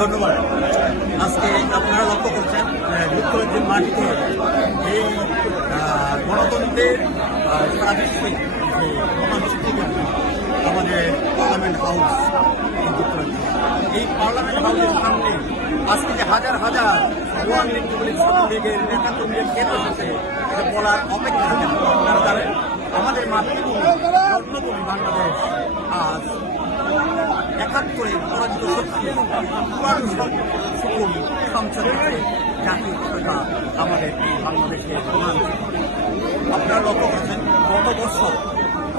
ধন্যবাদ। আজকে আপনারা লক্ষ্য করছেন যুক্তরাজ্যের মাটিতে এই গণতন্ত্রের সারা বিশ্বে যে মহামিষ্টি আমাদের পার্লামেন্ট হাউস যুক্তরাজ্য, এই পার্লামেন্ট হাউসের সামনে আজকে যে হাজার হাজার আওয়ামী লীগ ছাত্রলীগের নেতাকর্মীদের কেন্দ্র হচ্ছে এটা বলার অপেক্ষা থাকেন। আপনারা জানেন আমাদের মাতৃভূমি জন্মভূমি বাংলাদেশ আজ ৭১ পরাজিত শক্তি পুরানো সুকুম সংসদে জাতীয় পতাকা আমাদের এই বাংলাদেশের প্রধান। আপনারা লক্ষ্য করছেন গত বছর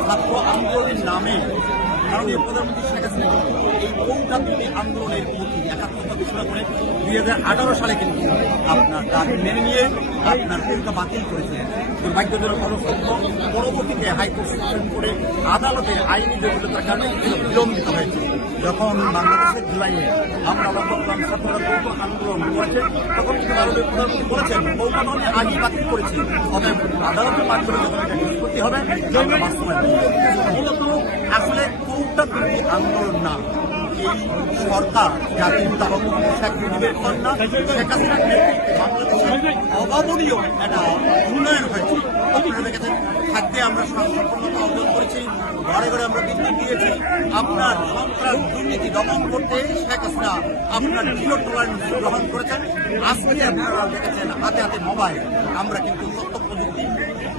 ছাত্র আন্দোলনের নামে মাননীয় প্রধানমন্ত্রী শেখ হাসিনা এই গণতান্ত্রিক আন্দোলনের প্রতি একাত্মতা ঘোষণা করে ২০১৮ সালে কিন্তু আপনার দাবি মেনে নিয়ে আপনার পরীক্ষা বাতিল করেছিলেন। দুর্ভাগ্যজনক অবস্থিত পরবর্তীতে হাইকোর্ট সুপ্রিম কোর্টে আদালতের আইনি জটিলতার কারণে বিলম্বিত হয়েছে। যখন বাংলাদেশের জুলাইয়ে আমরা লক্ষ্য করলাম ছাত্ররা দ্রুত আন্দোলন করেছে, তখন কিন্তু ভারতের প্রধানমন্ত্রী বলেছেন কৌকাননে আগেই বাতিল করেছি, অতএব আদালতের মাধ্যমে যখন এটা নিষ্পত্তি হবে আমরা বাস্তবায়ন। মূলত আসলে কৌটাবিরোধী আন্দোলন না, এই সরকার জাতির তারক শেখ মুজিবের কন্যা শেখ হাসিনার নেতৃত্বে বাংলাদেশের অভাবনীয় একটা উন্নয়ন হয়েছে। আপনারা দেখেছেন খাদ্যে আমরা সফলতা অর্জন করেছি, ঘরে ঘরে আমরা বিদ্যুৎ দিয়েছি। আপনার সন্ত্রাস দুর্নীতি দমন করতে শেখ হাসিনা আপনার জিরো টলারেন্স গ্রহণ করেছেন। আজকে আপনারা দেখেছেন হাতে হাতে মোবাইল, আমরা কিন্তু তথ্য প্রযুক্তি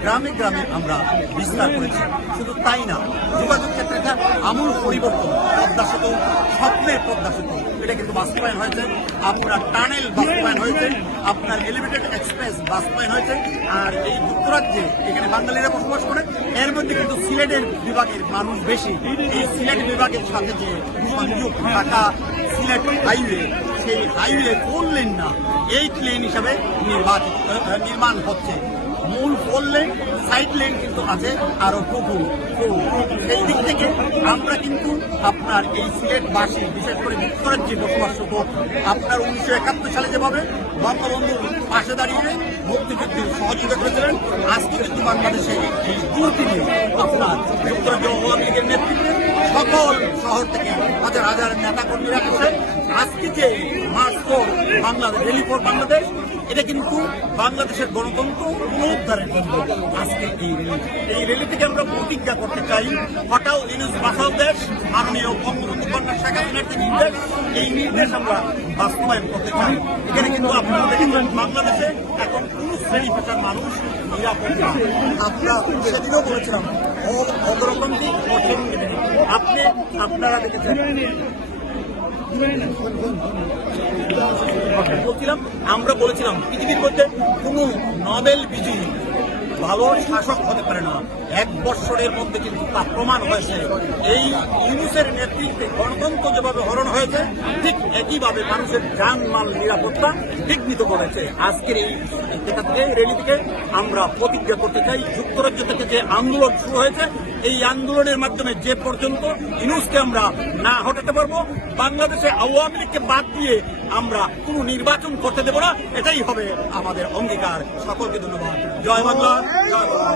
গ্রামে গ্রামে আমরা বিস্তার করেছি। শুধু তাই না, যোগাযোগ ক্ষেত্রে এটা আমূল পরিবর্তন। পদ্মা সেতু, স্বপ্নের পদ্মা সেতু, এটা কিন্তু বাস্তবায়ন হয়েছে। আপনার টানেল বাস্তবায়ন হয়েছে, আপনার এলিভেটেড এক্সপ্রেস বাস্তবায়ন হয়েছে। আর এই যুক্তরাজ্যে এখানে বাঙালিরা বসবাস করে, এর মধ্যে কিন্তু সিলেটের বিভাগের মানুষ বেশি। এই সিলেট বিভাগের সাথে যে সংযোগ ঢাকা সিলেট হাইওয়ে, সেই হাইওয়ে 4 লেন না 8 লেন হিসাবে নির্মাণ হচ্ছে। মূল 4 লেন, সাইড লেন কিন্তু আছে আরো বহু। সেই দিক থেকে আমরা কিন্তু আপনার এই সিলেটবাসী, বিশেষ করে যুক্তরাজ্যে বসবাসরত আপনার 1971 সালে যেভাবে বঙ্গবন্ধুর পাশে দাঁড়িয়ে মুক্তিযুদ্ধের সহযোগিতা করেছিলেন, আজকে কিন্তু বাংলাদেশে এই দুর্নীতি আপনার যুক্তরাজ্য আওয়ামী লীগের নেতৃত্বে সকল শহর থেকে হাজার হাজার নেতা কর্মীরা আসে। আজকে যে March for Bangladesh, rally for Bangladesh, এটা কিন্তু বাংলাদেশের গণতন্ত্র পুনরুদ্ধারের জন্য আজকে এই র্যালি থেকে আমরা প্রতিজ্ঞা করতে চাই, হটাও ইউনুস বাঁচাও দেশ, মাননীয় বঙ্গবন্ধু কন্যা শেখ হাসিনার যে নির্দেশ, এই নির্দেশ আমরা বাস্তবায়ন করতে চাই। এখানে কিন্তু আপনারা দেখেছেন বাংলাদেশে এখন কোন শ্রেণী পেশার মানুষ নিরাপদ না। আমরা সেদিনও বলেছিলাম অগণতান্ত্রিক আপনারা দেখেছেন আমরা বলেছিলাম পৃথিবীর মধ্যে কোন নোবেল বিজয়ী ভালো শাসক হতে পারে না। 1 বছরের মধ্যে কিন্তু তা প্রমাণ হয়েছে। এই ইউনুসের নেতৃত্বে গণতন্ত্র যেভাবে হরণ হয়েছে, ঠিক একইভাবে মানুষের জানমাল নিরাপত্তা বিঘ্নিত করেছে। আজকের এই র্যালি থেকে আমরা প্রতিজ্ঞা করতে চাই, যুক্তরাজ্য থেকে যে আন্দোলন শুরু হয়েছে, এই আন্দোলনের মাধ্যমে যে পর্যন্ত ইউনুসকে আমরা না হটাতে পারবো, বাংলাদেশে আওয়ামী লীগকে বাদ দিয়ে আমরা কোনো নির্বাচন করতে দেব না। এটাই হবে আমাদের অঙ্গীকার। সকলকে ধন্যবাদ। জয় বাংলা, জয় বাংলা।